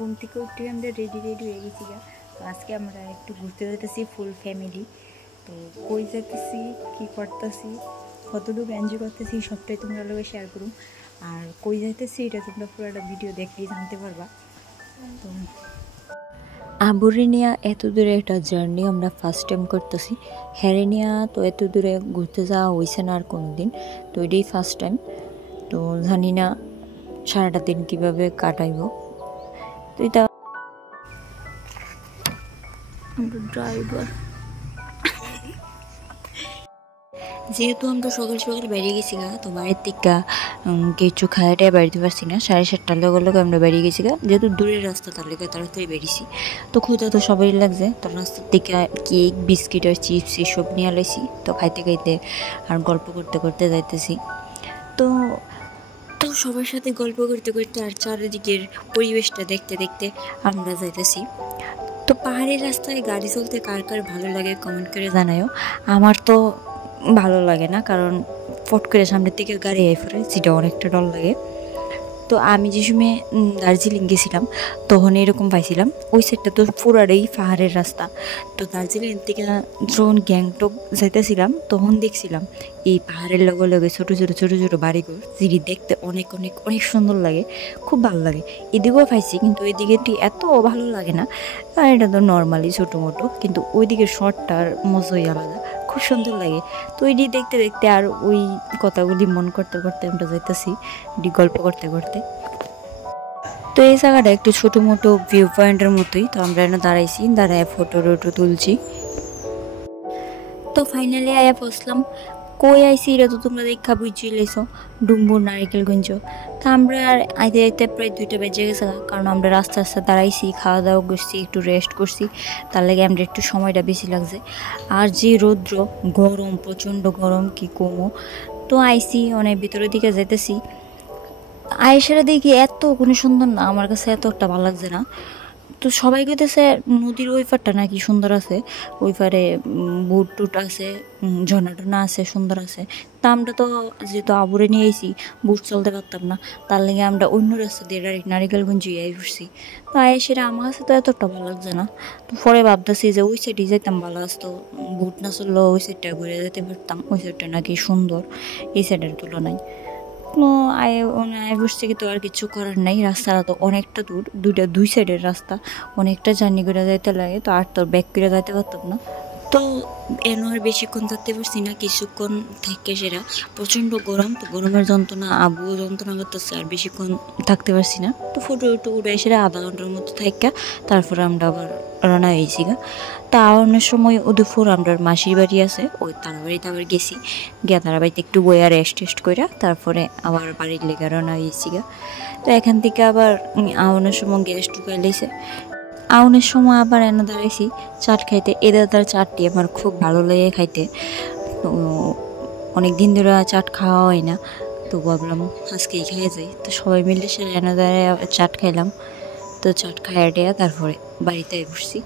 ঘুম থেকে উঠে আমরা রেডি হয়ে গেছি গা। তো আজকে আমরা একটু ঘুরতে যেতেছি ফুল ফ্যামিলি। তো কই যেতেছি, কী করতেছি, কতটুকু এনজয় করতেছি সবটাই তোমরা লোকে শেয়ার করুন। আর কই যাইতেছি এটা তোমরা পুরোটা ভিডিও দেখলেই জানতে পারবা। তো আবুরিনিয়া এত দূরে একটা জার্নি আমরা ফার্স্ট টাইম করতেছি। হেরেনিয়া তো এত দূরে ঘুরতে যাওয়া হয়েছে না আর কোনো দিন, তো এটাই ফার্স্ট টাইম। তো জানি না সারাটা দিন কীভাবে কাটাইব। তো এটা ড্রাইভার, যেহেতু আমরা সকাল সকাল বেরিয়ে গেছি গা, তো বাড়ির থেকে কিছু খাওয়াটা বেরোতে পারছি না। 7:30টার লগে আমরা বেরিয়ে গেছি গা, যেহেতু দূরের রাস্তা তার লেগে তাড়াতাড়ি বেরিয়েছি। তো ক্ষুধা তো সবারই লাগছে, তো রাস্তার থেকে কেক বিস্কিট আর চিপস এসব নিয়ে আলাইছি। তো খাইতে খাইতে আর গল্প করতে করতে যাইতেছি। তো তো সবার সাথে গল্প করতে করতে আর চারিদিকের পরিবেশটা দেখতে দেখতে আমরা যাইতেছি। তো পাহাড়ের রাস্তায় গাড়ি চলতে কার কার ভালো লাগে কমেন্ট করে জানায়ও। আমার তো ভালো লাগে না, কারণ ফট করে সামনের থেকে গাড়ি আই পড়ে, সেটা অনেকটা ডর লাগে। তো আমি যে সময় দার্জিলিং গেছিলাম তখন এরকম পাইছিলাম। ওই সাইডটা তো পুরাটাই পাহাড়ের রাস্তা। তো দার্জিলিং থেকে যখন গ্যাংটক যাইতেছিলাম তখন দেখছিলাম এই পাহাড়ের লগে লগে ছোটো ছোটো ছোটো ছোটো বাড়িঘর, যেটি দেখতে অনেক অনেক অনেক সুন্দর লাগে, খুব ভালো লাগে। এদিকেও পাইছি, কিন্তু ওই দিকেটি এত ভালো লাগে না। আর এটা তো নর্মালি ছোটো মোটো, কিন্তু ওই দিকের শর্টটার মজাই আলাদা, খুব সুন্দর লাগে। তো ওইটি দেখতে দেখতে আর ওই কথাগুলি মন করতে করতে আমরা যাইতেছি, গল্প করতে করতে। তো এই জায়গাটা একটু ছোটো মোটো ভিউ পয়েন্টের মতোই। তো আমরা এনে দাঁড়াইছি, দাঁড়ায় ফটো টটো তুলছি। তো ফাইনালি আয়া বসলাম। কই আইসি এটা তো তোমরা দেখা বুঝি লেছো, ডুম্বুর নারিকেলগঞ্জ। তা আমরা আর আইতে আইতে প্রায় 2টা বেজে গেছে, কারণ আমরা রাস্তা রাস্তা দাঁড়াইছি, খাওয়া দাওয়া করছি, একটু রেস্ট করছি, তার লাগে আমরা একটু সময়টা বেশি লাগছে। আর যে রৌদ্র, গরম, প্রচণ্ড গরম, কি কমো। তো আইসি অনেক ভিতরের দিকে যেতেছি। আয়েশারা দেখি এত কোনো সুন্দর না, আমার কাছে এত একটা ভালো লাগছে না। তো সবাই কইতেছে নদীর ওই পারটা নাকি সুন্দর আছে, ওই পারে বুট টুট আছে, ঝর্ণা টর্ণা আছে, সুন্দর আছে। তা আমরা তো যেহেতু আবুরে নিয়ে আইছি, বুট চলতে পারতাম না, তার লেগে আমরা অন্য রাস্তা দিয়ে ডাইরেক্ট নারিকেলগঞ্জ আই ঘুরছি। তো আয়েশারা আমার কাছে তো এতটা ভালো লাগছে না। তো পরে ভাবতেছি যে ওই সাইডে যেতাম ভালো আসতো, বুট না চললেও ওই সাইডটা ঘুরে যেতে পারতাম, ওই সাইডটা নাকি সুন্দর এই সাইডের তুলনায়। আয় বসছে, কিন্তু আর কিছু করার নাই। রাস্তাটা তো অনেকটা দূর, দুই সাইডের রাস্তা, অনেকটা জার্নি করে যাইতে লাগে। তো আর তোর ব্যাক করে যাইতে পারতাম না। তো এন আর বেশিক্ষণ থাকতে পারছি না, কিছুক্ষণ থেকে সেরা প্রচণ্ড গরম। তো গরমের যন্ত্রণা, আবুও যন্ত্রণা করতেছে, আর বেশিক্ষণ থাকতে পারছি না। তো ফটো উঠে সেরা আধা ঘন্টার মতো থাকা, তারপরে আমরা আবার রান্না হয়েছি গা। তা অনেক সময় উদয়পুর আমরা মাসির বাড়ি আছে, ওই তারা বাড়িতে আবার গেছি, গিয়া তারা বাড়িতে একটু বইয়া রেস্ট টেস্ট করে তারপরে আবার বাড়ির লেগে রান্না হয়েছি গা। তো এখান থেকে আবার আউনের সময় গ্যাস ঢুকাই লাইছে। আউনের সময় আবার এনে দাঁড়াইছি চাট খাইতে। এ দাদার চাটটি আমার খুব ভালো লাগে খাইতে। তো অনেক দিন ধরে চাট খাওয়া হয় না, তো ভাবলাম আজকেই খেয়ে যাই। তো সবাই মিলে সে এনে দাঁড়ায় চাট খাইলাম। তো চাট খাইয়া দেয়া তারপরে বাড়িতে বসছি।